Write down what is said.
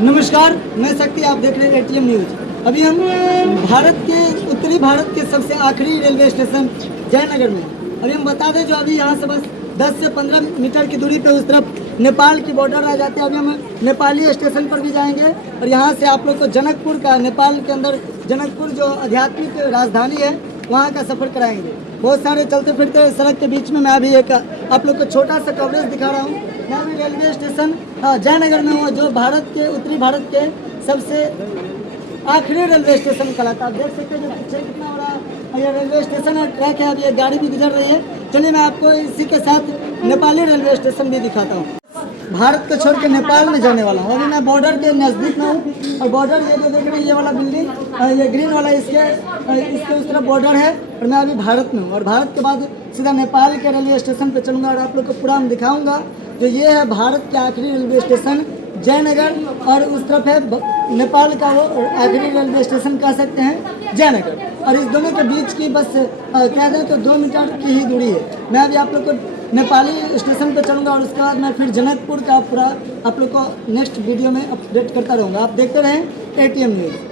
नमस्कार, मैं शक्ति, आप देख रहे हैं एटीएम न्यूज। अभी हम उत्तरी भारत के सबसे आखिरी रेलवे स्टेशन जयनगर में अभी हम बता दें, जो अभी यहाँ से बस 10 से 15 मीटर की दूरी पे उस तरफ नेपाल की बॉर्डर आ जाते हैं। अभी हम नेपाली स्टेशन पर भी जाएंगे और यहाँ से आप लोग को जनकपुर का, नेपाल के अंदर जनकपुर जो आध्यात्मिक राजधानी है, वहाँ का सफ़र कराएंगे। बहुत सारे चलते फिरते सड़क के बीच में मैं अभी एक आप लोग को छोटा सा कवरेज दिखा रहा हूँ। मैं अभी रेलवे स्टेशन जयनगर में हूँ, जो उत्तरी भारत के सबसे आखिरी रेलवे स्टेशन कहलाता है। आप देख सकते हैं जो पीछे कितना बड़ा ये रेलवे स्टेशन है, ट्रैक है। अभी एक गाड़ी भी गुजर रही है। चलिए मैं आपको इसी के साथ नेपाली रेलवे स्टेशन भी दिखाता हूँ। भारत को छोड़ के नेपाल में जाने वाला हूँ। अभी मैं बॉर्डर के नज़दीक में हूँ और बॉर्डर ये जो देख रहे हैं, ये वाला बिल्डिंग, ये ग्रीन वाला, इसके उस तरफ बॉर्डर है और मैं अभी भारत में हूँ। और भारत के बाद सीधा नेपाल के रेलवे स्टेशन पे चलूँगा और आप लोग को पूरा हम दिखाऊँगा। जो ये है भारत के आखिरी रेलवे स्टेशन जयनगर, और उस तरफ है नेपाल का वो आखिरी रेलवे स्टेशन कह सकते हैं जयनगर। और इस दोनों के बीच की बस कह दें तो 2 मीटर की ही दूरी है। मैं अभी आप लोग को नेपाली स्टेशन पे चलूँगा और उसके बाद मैं फिर जनकपुर का पूरा आप लोग को नेक्स्ट वीडियो में अपडेट करता रहूँगा। आप देखते रहें एटीएम न्यूज़।